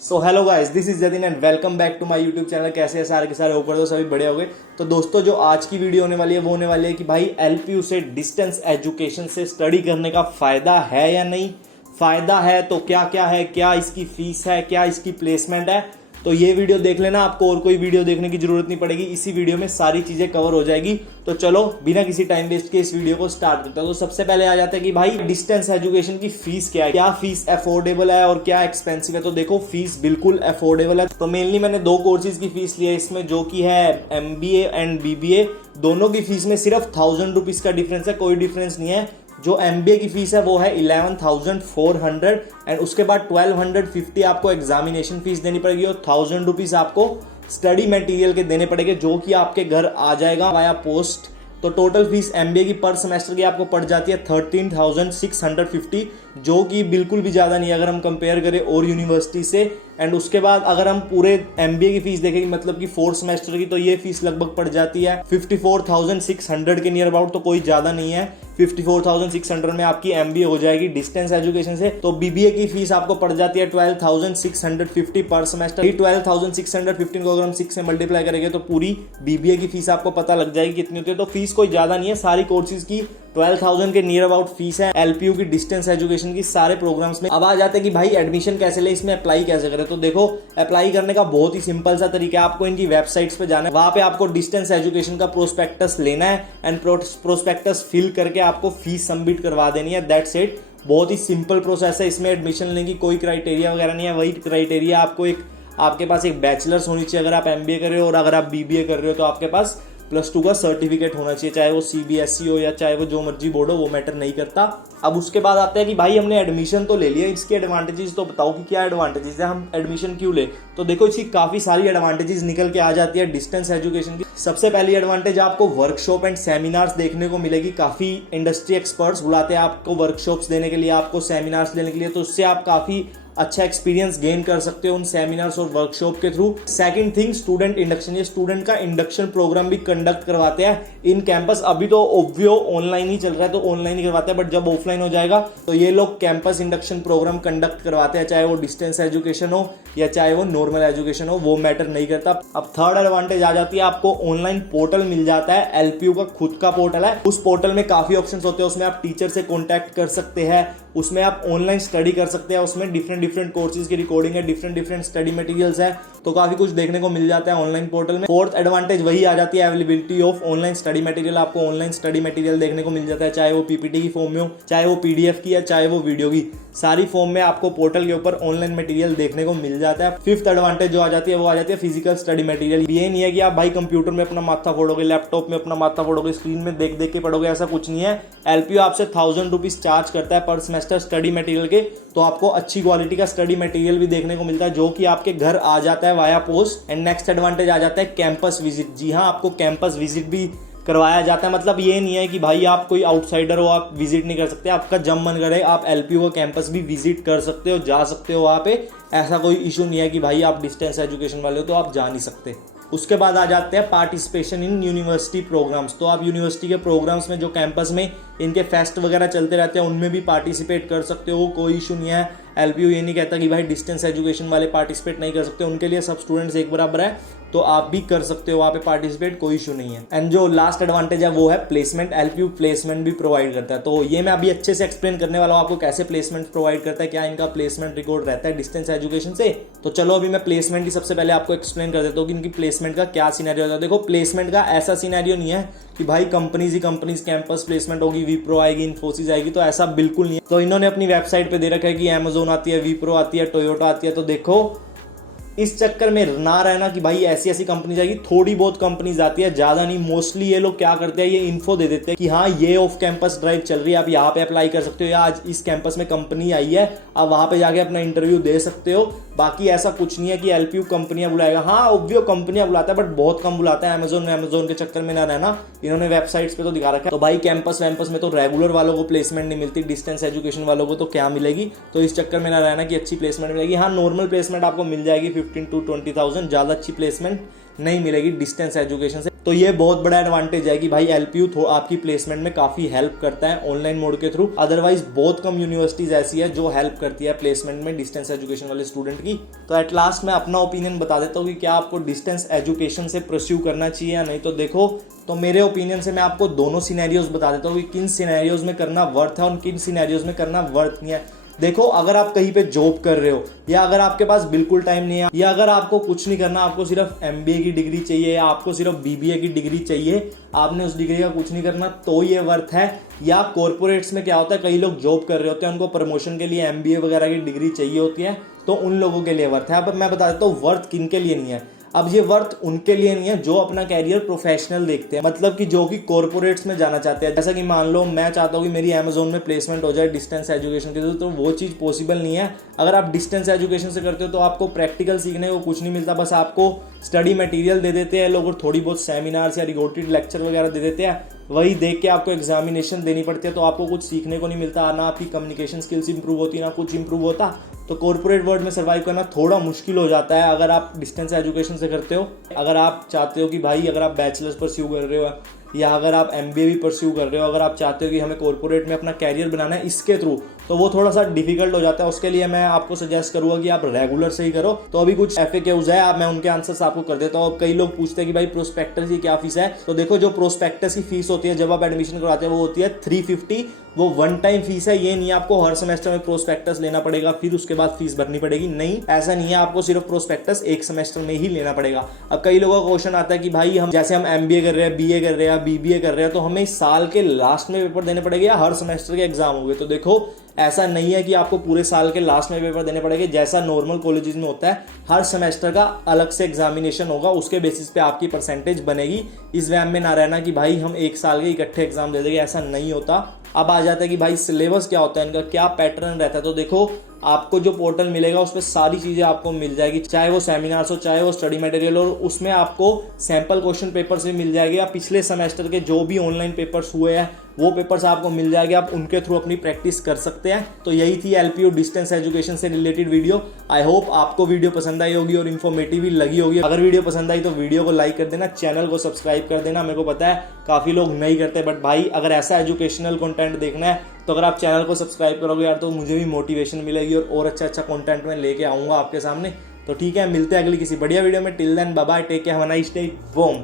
So hello guys, this is Jatin and welcome back to my YouTube channel. कैसे हैं सारे के सारे? ऊपर तो सभी बड़े हो गए। तो दोस्तों, जो आज की वीडियो होने वाली है वो होने वाली है कि भाई एलपीयू से डिस्टेंस एजुकेशन से स्टडी करने का फ़ायदा है या नहीं। फ़ायदा है तो क्या क्या है, क्या इसकी फीस है, क्या इसकी प्लेसमेंट है। तो ये वीडियो देख लेना, आपको और कोई वीडियो देखने की जरूरत नहीं पड़ेगी। इसी वीडियो में सारी चीजें कवर हो जाएगी। तो चलो बिना किसी टाइम वेस्ट के इस वीडियो को स्टार्ट करते हैं। तो सबसे पहले आ जाता है कि भाई डिस्टेंस एजुकेशन की फीस क्या है, क्या फीस अफोर्डेबल है और क्या एक्सपेंसिव है। तो देखो, फीस बिल्कुल अफोर्डेबल है। तो मेनली मैंने दो कोर्सेज की फीस ली है इसमें, जो कि है MBA एंड BBA। दोनों की फीस में सिर्फ 1000 रुपीज का डिफरेंस है, कोई डिफरेंस नहीं है। जो MBA की फीस है वो है 11,400 एंड उसके बाद 1250 आपको एग्जामिनेशन फीस देनी पड़ेगी और 1000 रुपीज आपको स्टडी मटेरियल के देने पड़ेंगे, जो कि आपके घर आ जाएगा वाया पोस्ट। तो टोटल फीस MBA की पर सेमेस्टर की आपको पड़ जाती है 13,650, जो कि बिल्कुल भी ज़्यादा नहीं है अगर हम कंपेयर करें और यूनिवर्सिटी से। एंड उसके बाद अगर हम पूरे MBA की फीस देखेंगे, मतलब कि 4 सेमेस्टर की, तो ये फीस लगभग पड़ जाती है 54,600 के नियर अबाउट। तो कोई ज़्यादा नहीं है, 54,600 में आपकी MBA हो जाएगी डिस्टेंस एजुकेशन से। तो BBA की फीस आपको पड़ जाती है 12,650 पर सेमेस्टर। 12,650 को अगर हम 6 से मल्टीप्लाई करेंगे तो पूरी BBA की फीस आपको पता लग जाएगी कितनी होती है। तो फीस कोई ज़्यादा नहीं है, सारी कोर्सेज की 12,000 के नियर अबाउट फीस है LPU की डिस्टेंस एजुकेशन की सारे प्रोग्राम्स में। अब आ जाते हैं कि भाई एडमिशन कैसे ले, इसमें अप्लाई कैसे करें। तो देखो, अप्लाई करने का बहुत ही सिंपल सा तरीका है। आपको इनकी वेबसाइट्स पे जाना है, वहां पे आपको डिस्टेंस एजुकेशन का प्रोस्पेक्टस लेना है एंड प्रोस्पेक्टस फिल करके आपको फीस सबमिट करवा देनी है। That's it. बहुत ही सिंपल प्रोसेस है। इसमें एडमिशन लेने की कोई क्राइटेरिया वगैरह नहीं है। वही क्राइटेरिया आपको आपके पास एक बैचलर्स होनी चाहिए अगर आप MBA कर रहे हो, और अगर आप BBA कर रहे हो तो आपके पास +2 का सर्टिफिकेट होना चाहिए, चाहे वो CBSE हो या चाहे वो जो मर्जी बोर्ड हो, वो मैटर नहीं करता। अब उसके बाद आता है कि भाई हमने एडमिशन तो ले लिया, इसके एडवांटेजेस तो बताओ कि क्या एडवांटेजेस है, हम एडमिशन क्यों ले। तो देखो, इसकी काफी सारी एडवांटेजेस निकल के आ जाती है डिस्टेंस एजुकेशन की। सबसे पहली एडवांटेज, आपको वर्कशॉप एंड सेमिनार्स देखने को मिलेगी। काफी इंडस्ट्री एक्सपर्ट्स बुलाते हैं आपको वर्कशॉप्स देने के लिए, आपको सेमिनार्स देने के लिए। तो उससे आप काफी अच्छा एक्सपीरियंस गेन कर सकते हो उन सेमिनार्स और वर्कशॉप के through. Second thing, student induction. ये स्टूडेंट का इंडक्शन प्रोग्राम भी कंडक्ट करवाते हैं इन कैंपस। अभी तो ओब्वियो ऑनलाइन ही चल रहा है, तो ऑनलाइन ही करवाते हैं, बट जब ऑफलाइन हो जाएगा तो ये लोग कैंपस इंडक्शन प्रोग्राम कंडक्ट करवाते हैं, चाहे वो डिस्टेंस एजुकेशन हो या चाहे वो नॉर्मल एजुकेशन हो, वो मैटर नहीं करता। अब थर्ड एडवांटेज आ जाती है, आपको ऑनलाइन पोर्टल मिल जाता है। LPU का खुद का पोर्टल है, उस पोर्टल में काफी ऑप्शंस होते हैं। उसमें आप टीचर से कॉन्टैक्ट कर सकते हैं, उसमें आप ऑनलाइन स्टडी कर सकते हैं, उसमें डिफरेंट कोर्सेज की रिकॉर्डिंग है, डिफरेंट स्टडी मटेरियल्स है। तो काफी कुछ देखने को मिल जाता है ऑनलाइन पोर्टल में। फोर्थ एडवांटेज वही आ जाती है, availability of online study material. आपको ऑनलाइन स्टडी मटेरियल देखने को मिल जाता है, चाहे वो PPT की फॉर्म में हो, चाहे वो PDF की या चाहे वो वीडियो की, सारी फॉर्म में आपको पोर्टल के ऊपर ऑनलाइन मटेरियल देखने को मिल जाता है। फिफ्थ एडवांटेज जो आ जाती है वो आ जाती है फिजिकल स्टडी मटेरियल। ये नहीं है कि आप भाई कंप्यूटर में अपना माथा फोड़ोगे, लैपटॉप में अपना माथा फोड़ोगे, स्क्रीन में देख देख के पढ़ोगे, ऐसा कुछ नहीं है। LPU आपसे 1000 रुपीज चार्ज करता है पर सेमेस्टर स्टडी मटेरियल के। तो आपको अच्छी क्वालिटी का स्टडी मटेरियल भी देखने को मिलता है, जो कि आपके घर आ जाता है via post. And next advantage आ जाता है कैंपस विजिट। जी हाँ, आपको कैंपस विजिट भी करवाया जाता है। मतलब ये नहीं है कि भाई आप कोई आउटसाइडर हो, आप विजिट नहीं कर सकते। आपका जब मन करे आप LPU का कैंपस भी विजिट कर सकते हो, जा सकते हो वहाँ पे। ऐसा कोई इशू नहीं है कि भाई आप डिस्टेंस एजुकेशन वाले हो तो आप जा नहीं सकते। उसके बाद आ जाते हैं पार्टिसिपेशन इन यूनिवर्सिटी प्रोग्राम्स। तो आप यूनिवर्सिटी के प्रोग्राम्स में जो कैंपस में इनके फेस्ट वगैरह चलते रहते हैं, उनमें भी पार्टिसिपेट कर सकते हो, कोई इशू नहीं है। LPU ये नहीं कहता कि भाई डिस्टेंस एजुकेशन वाले पार्टिसिपेट नहीं कर सकते, उनके लिए सब स्टूडेंट्स एक बराबर है, तो आप भी कर सकते हो वहाँ पे पार्टिसिपेट, कोई इशू नहीं है। एंड जो लास्ट एडवांटेज है वो है प्लेसमेंट। LPU प्लेसमेंट भी प्रोवाइड करता है। तो ये मैं अभी अच्छे से एक्सप्लेन करने वाला हूँ आपको कैसे प्लेसमेंट प्रोवाइड करता है, क्या इनका प्लेसमेंट रिकॉर्ड रहता है डिस्टेंस एजुकेशन से। तो चलो अभी मैं प्लेसमेंट की सबसे पहले आपको एक्सप्लेन कर देता हूँ कि इनकी प्लेसमेंट का क्या सिनेरियो होता है। देखो, प्लेसमेंट का ऐसा सिनेरियो नहीं है कि भाई कंपनीज ही कंपनीज कैंपस प्लेसमेंट होगी, विप्रो आएगी, इन्फोसिस आएगी, तो ऐसा बिल्कुल नहीं है। तो इन्होंने अपनी वेबसाइट पे दे रखा है कि Amazon आती है, विप्रो आती है, टोयोटा आती है। तो देखो, इस चक्कर में ना रहना कि भाई ऐसी ऐसी कंपनीज आएगी। थोड़ी बहुत कंपनीज आती है, ज्यादा नहीं। मोस्टली ये लोग क्या करते हैं, ये इन्फो दे देते हैं कि हाँ ये ऑफ कैंपस ड्राइव चल रही है, आप यहाँ पे अप्लाई कर सकते हो, या आज इस कैंपस में कंपनी आई है, आप वहां पे जाके अपना इंटरव्यू दे सकते हो। बाकी ऐसा कुछ नहीं है कि LPU कंपनियां बुलाएगा। हाँ, ऑब्वियस कंपनियां बुलाता है, बट बहुत कम बुलाता है। Amazon के चक्कर में ना रहना, इन्होंने वेबसाइट्स पे तो दिखा रखा है। तो भाई कैंपस वैंपस में तो रेगुलर वालों को प्लेसमेंट नहीं मिलती, डिस्टेंस एजुकेशन वालों को तो क्या मिलेगी। तो इस चक्कर में ना रहना कि अच्छी प्लेसमेंट मिलेगी। हाँ, नॉर्मल प्लेसमेंट आपको मिल जाएगी 15 to 20,000, ज्यादा अच्छी प्लेसमेंट नहीं मिलेगी डिस्टेंस एजुकेशन से। तो ये बहुत बड़ा एडवांटेज है कि भाई एलपीयू आपकी प्लेसमेंट में काफी हेल्प करता है ऑनलाइन मोड के थ्रू। अदरवाइज बहुत कम यूनिवर्सिटीज ऐसी है जो हेल्प करती है प्लेसमेंट में डिस्टेंस एजुकेशन वाले स्टूडेंट की। तो एट लास्ट मैं अपना ओपिनियन बता देता हूँ कि क्या आपको डिस्टेंस एजुकेशन से परस्यू करना चाहिए या नहीं। तो देखो, तो मेरे ओपिनियन से मैं आपको दोनों सिनेरियोज बता देता हूँ कि किन सिनेरियोज में करना वर्थ है और किन सिनेरियोज में करना वर्थ नहीं है। देखो, अगर आप कहीं पे जॉब कर रहे हो या अगर आपके पास बिल्कुल टाइम नहीं है या अगर आपको कुछ नहीं करना, आपको सिर्फ एमबीए की डिग्री चाहिए या आपको सिर्फ बीबीए की डिग्री चाहिए, आपने उस डिग्री का कुछ नहीं करना, तो ये वर्थ है। या कॉर्पोरेट्स में क्या होता है, कई लोग जॉब कर रहे होते हैं, उनको प्रमोशन के लिए एमबीए वगैरह की डिग्री चाहिए होती है, तो उन लोगों के लिए वर्थ है। अब मैं बता देता हूँ वर्थ किन के लिए नहीं है। अब ये वर्थ उनके लिए नहीं है जो अपना कैरियर प्रोफेशनल देखते हैं, मतलब कि जो कि कॉर्पोरेट्स में जाना चाहते हैं। जैसा कि मान लो मैं चाहता हूँ कि मेरी अमेजोन में प्लेसमेंट हो जाए डिस्टेंस एजुकेशन के थ्रू, तो वो चीज़ पॉसिबल नहीं है। अगर आप डिस्टेंस एजुकेशन से करते हो तो आपको प्रैक्टिकल सीखने को कुछ नहीं मिलता, बस आपको स्टडी मटेरियल दे देते हैं लोग और थोड़ी बहुत सेमिनार्स या रिकॉर्डेड लेक्चर वगैरह दे देते हैं, वही देख के आपको एग्जामिनेशन देनी पड़ती है, तो आपको कुछ सीखने को नहीं मिलता, ना आपकी कम्युनिकेशन स्किल्स इंप्रूव होती, ना कुछ इंप्रूव होता। तो कॉर्पोरेट वर्ल्ड में सर्वाइव करना थोड़ा मुश्किल हो जाता है अगर आप डिस्टेंस एजुकेशन से करते हो। अगर आप चाहते हो कि भाई अगर आप बैचलर्स परस्यू कर रहे हो या अगर आप एमबीए भी परस्यू कर रहे हो, अगर आप चाहते हो कि हमें कॉर्पोरेट में अपना कैरियर बनाना है इसके थ्रू, तो वो थोड़ा सा डिफिकल्ट हो जाता है। उसके लिए मैं आपको सजेस्ट करूंगा कि आप रेगुलर से ही करो। तो अभी कुछ FAQs है, मैं उनके आंसर्स आपको कर देता हूँ। कई लोग पूछते हैं कि भाई प्रोस्पेक्टस की क्या फीस है। तो देखो, जो प्रोस्पेक्टस की फीस होती है जब आप एडमिशन करवाते हैं वो होती है 350। वो वन टाइम फीस है, ये नहीं आपको हर सेमेस्टर में प्रोस्पेक्टस लेना पड़ेगा फिर उसके बाद फीस भरनी पड़ेगी, नहीं ऐसा नहीं है। आपको सिर्फ प्रोस्पेक्टस एक सेमेस्टर में ही लेना पड़ेगा। अब कई लोगों का क्वेश्चन आता है कि भाई हम जैसे हम MBA कर रहे हैं, BA कर रहे हैं, BBA कर रहे हैं, तो हमें साल के लास्ट में पेपर देने पड़ेंगे या हर सेमेस्टर के एग्जाम होंगे। तो देखो, ऐसा नहीं है कि आपको पूरे साल के लास्ट में पेपर देने पड़ेंगे। जैसा नॉर्मल कॉलेजेस में होता है, हर सेमेस्टर का अलग से एग्जामिनेशन होगा, उसके बेसिस पे आपकी परसेंटेज बनेगी। इस वहम में ना रहना कि भाई हम एक साल के इकट्ठे एग्जाम दे देंगे, ऐसा नहीं होता। अब आ जाता है कि भाई सिलेबस क्या होता है, इनका क्या पैटर्न रहता है। तो देखो, आपको जो पोर्टल मिलेगा उसमें सारी चीजें आपको मिल जाएगी, चाहे वो सेमिनार्स हो, चाहे वो स्टडी मटेरियल हो, उसमें आपको सैंपल क्वेश्चन पेपर्स भी मिल जाएंगे। या पिछले सेमेस्टर के जो भी ऑनलाइन पेपर्स हुए हैं वो पेपर्स आपको मिल जाएंगे, आप उनके थ्रू अपनी प्रैक्टिस कर सकते हैं। तो यही थी एलपीयू डिस्टेंस एजुकेशन से रिलेटेड वीडियो। आई होप आपको वीडियो पसंद आई होगी और इन्फॉर्मेटिव भी लगी होगी। अगर वीडियो पसंद आई तो वीडियो को लाइक कर देना, चैनल को सब्सक्राइब कर देना। मेरे को पता है काफी लोग नहीं करते, बट भाई अगर ऐसा एजुकेशनल कंटेंट देखना है तो अगर आप चैनल को सब्सक्राइब करोगे यार, तो मुझे भी मोटिवेशन मिलेगी और अच्छा कंटेंट मैं लेके आऊंगा आपके सामने। तो ठीक है, मिलते हैं अगली किसी बढ़िया वीडियो में। Till then bye bye, take care, have a nice day, boom.